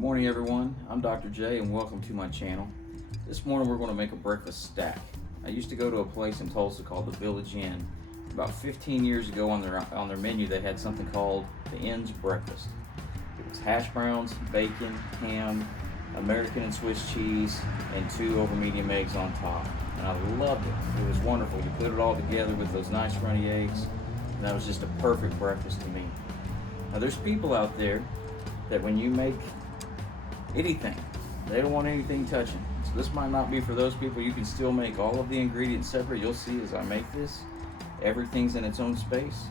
Good morning, everyone. I'm Dr. J and welcome to my channel. This morning we're going to make a breakfast stack. I used to go to a place in Tulsa called the Village Inn. About 15 years ago on their menu they had something called the Inn's Breakfast. It was hash browns, bacon, ham, American and Swiss cheese, and 2 over medium eggs on top. And I loved it. It was wonderful. You put it all together with those nice runny eggs, and that was just a perfect breakfast to me. Now there's people out there that when you make anything, they don't want anything touching. So this might not be for those people. You can still make all of the ingredients separate. You'll see as I make this, everything's in its own space,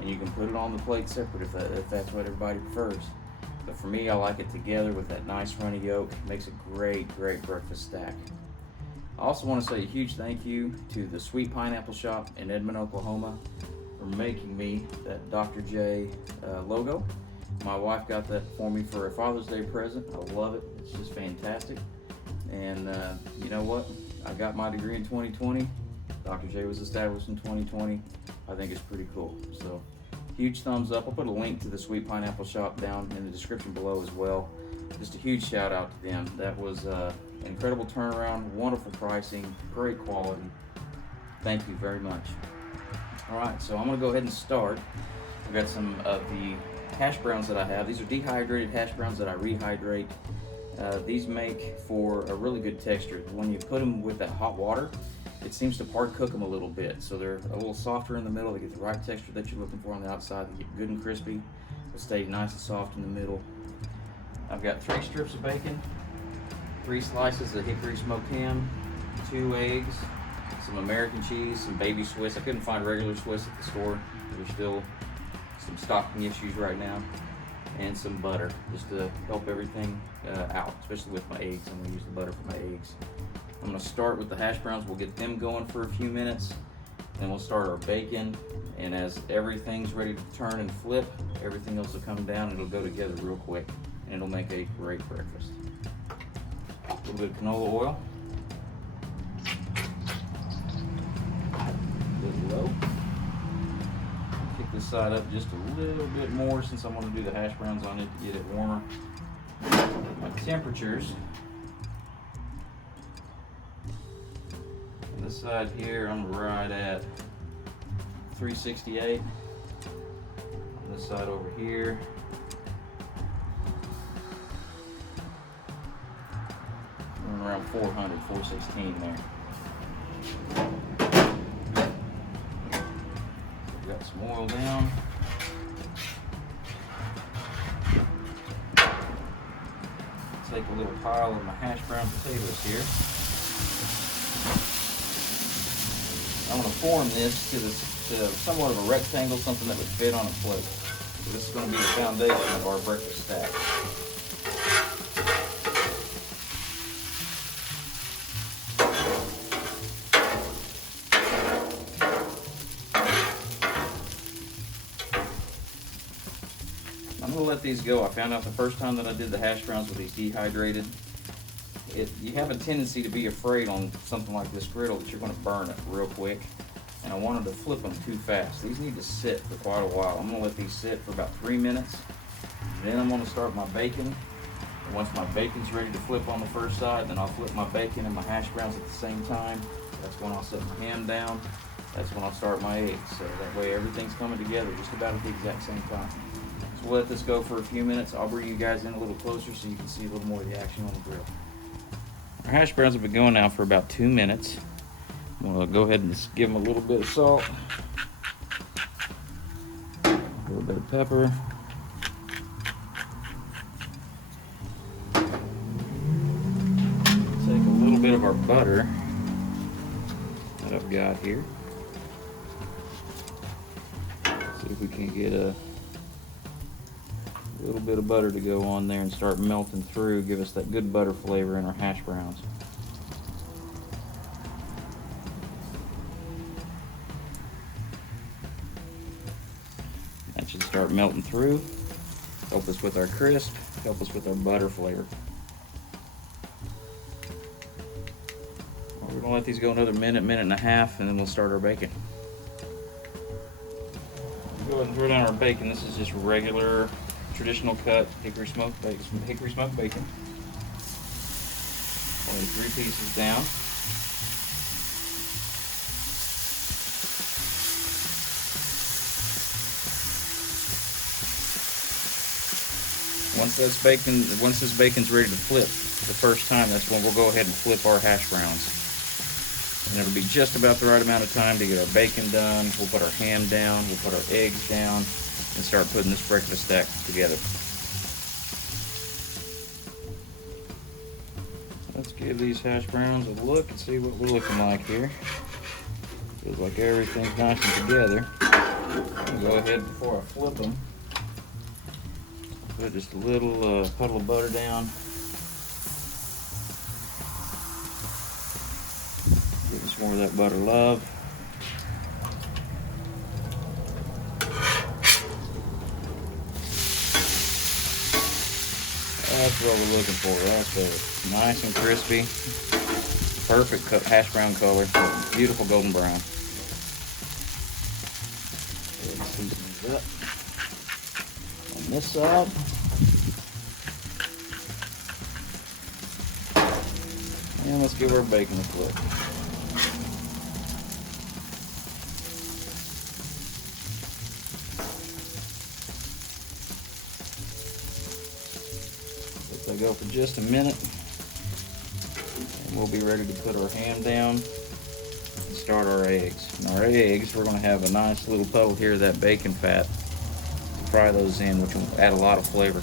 and you can put it on the plate separate if that's what everybody prefers. But for me, I like it together with that nice runny yolk. It makes a great breakfast stack. I also want to say a huge thank you to the Sweet Pineapple Shop in Edmond, Oklahoma for making me that Dr. J logo. My wife got that for me for a Father's Day present. I love it. It's just fantastic. And you know what? I got my degree in 2020. Dr. J was established in 2020. I think it's pretty cool. So huge thumbs up. I'll put a link to the Sweet Pineapple Shop down in the description below as well. Just a huge shout out to them. That was an incredible turnaround, wonderful pricing, great quality. Thank you very much. All right, so I'm gonna go ahead and start. I've got some of the hash browns that I have. These are dehydrated hash browns that I rehydrate. These make for a really good texture. When you put them with that hot water, it seems to part cook them a little bit. So they're a little softer in the middle. They get the right texture that you're looking for on the outside. They get good and crispy. They stay nice and soft in the middle. I've got 3 strips of bacon, 3 slices of hickory smoked ham, 2 eggs, some American cheese, some baby Swiss. I couldn't find regular Swiss at the store. There's still some stocking issues right now, and some butter just to help everything out, especially with my eggs. I'm going to use the butter for my eggs. I'm going to start with the hash browns. We'll get them going for a few minutes, then we'll start our bacon, and as everything's ready to turn and flip, everything else will come down and it'll go together real quick, and it'll make a great breakfast. A little bit of canola oil, a little low. Kick this side up just a little bit more since I'm going to do the hash browns on it to get it warmer. My temperatures. On this side here, I'm right at 368. On this side over here, I'm around 400, 416 there. Got some oil down. Take a little pile of my hash brown potatoes here. I want to form this to somewhat of a rectangle, something that would fit on a plate. So this is going to be the foundation of our breakfast stack. I'm going to let these go. I found out the first time that I did the hash browns with these dehydrated, you have a tendency to be afraid on something like this griddle that you're going to burn it real quick, and I wanted to flip them too fast. These need to sit for quite a while. I'm going to let these sit for about 3 minutes, then I'm going to start my bacon, and once my bacon's ready to flip on the first side, then I'll flip my bacon and my hash browns at the same time. That's when I'll set my ham down. That's when I'll start my eggs, so that way everything's coming together just about at the exact same time. So we'll let this go for a few minutes. I'll bring you guys in a little closer so you can see a little more of the action on the grill. Our hash browns have been going now for about 2 minutes. I'm going to go ahead and just give them a little bit of salt, a little bit of pepper, take a little bit of our butter that I've got here. See if we can get a little bit of butter to go on there and start melting through, give us that good butter flavor in our hash browns. That should start melting through, help us with our crisp, help us with our butter flavor. We're gonna let these go another minute, minute and a half, and then we'll start our bacon. Go ahead and throw down our bacon. This is just regular traditional cut hickory smoked bacon. Only 3 pieces down. Once this bacon's ready to flip the first time, that's when we'll go ahead and flip our hash browns. And it'll be just about the right amount of time to get our bacon done. We'll put our ham down, we'll put our eggs down, and start putting this breakfast stack together. Let's give these hash browns a look and see what we're looking like here. Feels like everything's nice and together. I'll go ahead before I flip them. Put just a little puddle of butter down. Give us more of that butter love. That's what we're looking for. That's it. Nice and crispy. Perfect hash brown color. Beautiful golden brown. Season these up. On this side. And let's give our bacon a flip. Let that go for just a minute. And we'll be ready to put our ham down and start our eggs. And our eggs, we're going to have a nice little puddle here of that bacon fat. Fry those in, which will add a lot of flavor.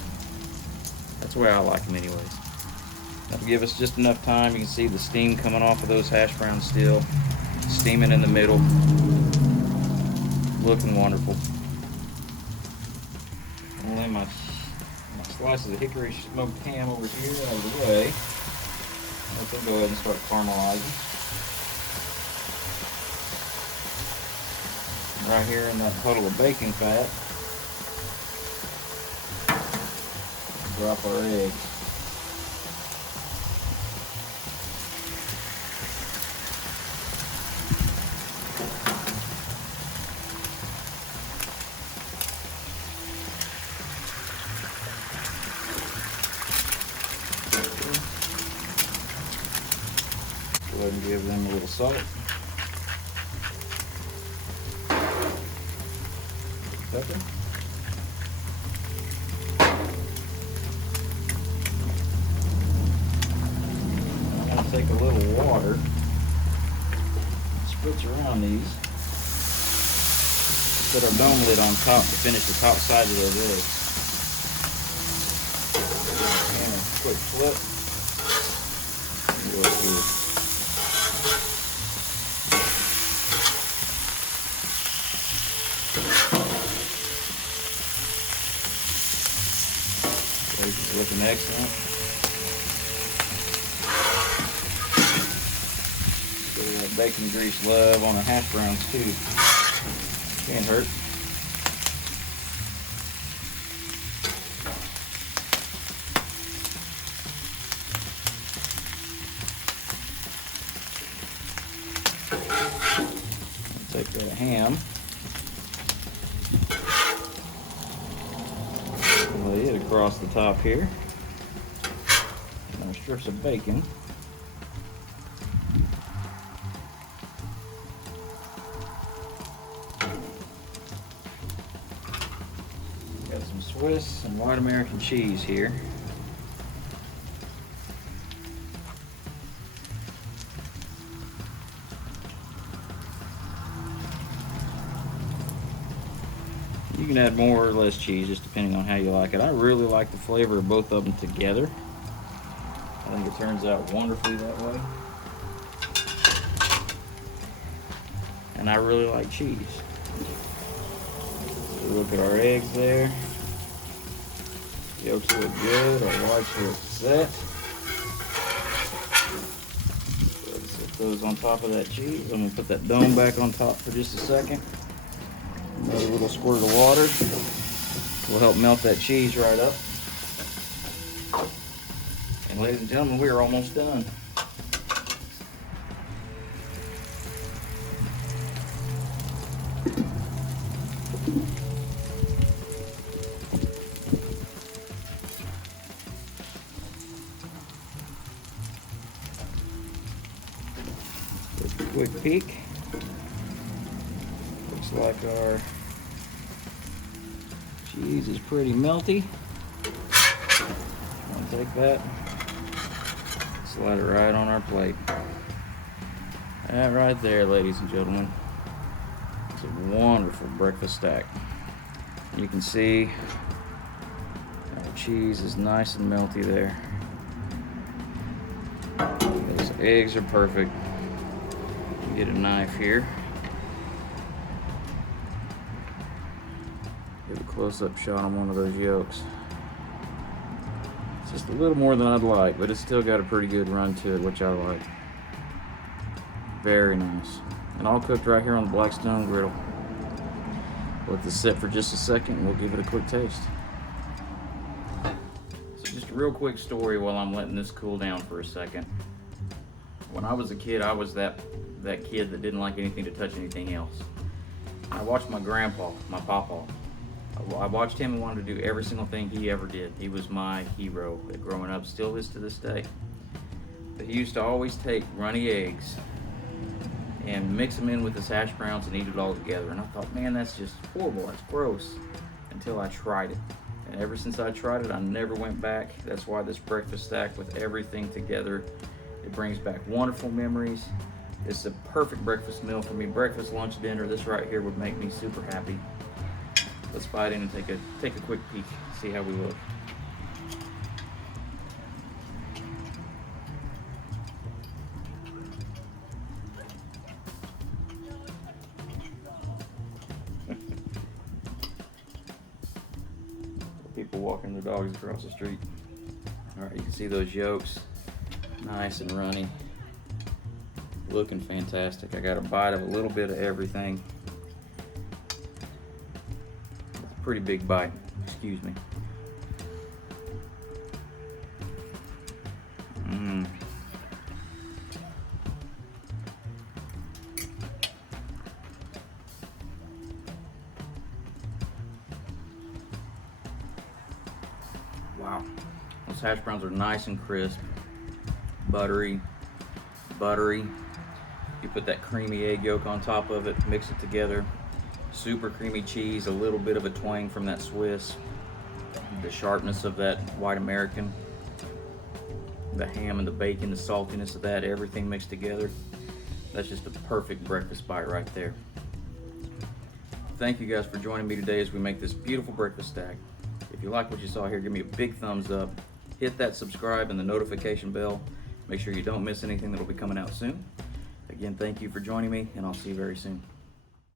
That's the way I like them anyways. That'll give us just enough time. You can see the steam coming off of those hash browns still. Steaming in the middle. Looking wonderful. I'll lay my slices of hickory smoked ham over here out of the way. Let them go ahead and start caramelizing. Right here in that puddle of bacon fat, drop our eggs. Go ahead and give them a little salt. Pepper. Take a little water, spritz around these, put our dome lid on top to finish the top side of those eggs. And a quick flip. Go here. Eggs is looking excellent. Bacon grease love on our hash browns too. Can't hurt. Take that ham. Lay it across the top here. And our strips of bacon. Swiss and white American cheese here. You can add more or less cheese just depending on how you like it. I really like the flavor of both of them together. I think it turns out wonderfully that way. And I really like cheese. So look at our eggs there. Yolks look good, our whites look set. Let's set those on top of that cheese. I'm going to put that dome back on top for just a second. Another little squirt of water will help melt that cheese right up. And ladies and gentlemen, we are almost done. quick peek. Looks like our cheese is pretty melty. I'll take that, slide it right on our plate. That right there, ladies and gentlemen, it's a wonderful breakfast stack. You can see our cheese is nice and melty there. Those eggs are perfect. Get a knife here. Get a close-up shot on one of those yolks. It's just a little more than I'd like, but it's still got a pretty good run to it, which I like. Very nice. And all cooked right here on the Blackstone Griddle. Let this sit for just a second and we'll give it a quick taste. So just a real quick story while I'm letting this cool down for a second. When I was a kid, I was that kid that didn't like anything to touch anything else. I watched my grandpa, my papa. I watched him and wanted to do every single thing he ever did. He was my hero growing up, still is to this day. But he used to always take runny eggs and mix them in with his hash browns and eat it all together. And I thought, man, that's just horrible, that's gross, until I tried it. And ever since I tried it, I never went back. That's why this breakfast stack with everything together, it brings back wonderful memories. It's a perfect breakfast meal for me. Breakfast, lunch, dinner, this right here would make me super happy. Let's bite in and take a quick peek, see how we look. People walking their dogs across the street. All right, you can see those yolks, nice and runny, looking fantastic. I got a bite of a little bit of everything. Pretty big bite, excuse me. Wow, those hash browns are nice and crisp, buttery. You put that creamy egg yolk on top of it, mix it together. Super creamy cheese, a little bit of a twang from that Swiss, the sharpness of that white American, the ham and the bacon, the saltiness of that, everything mixed together. That's just a perfect breakfast bite right there. Thank you guys for joining me today as we make this beautiful breakfast stack. If you like what you saw here, give me a big thumbs up. Hit that subscribe and the notification bell. Make sure you don't miss anything that'll be coming out soon. Again, thank you for joining me, and I'll see you very soon.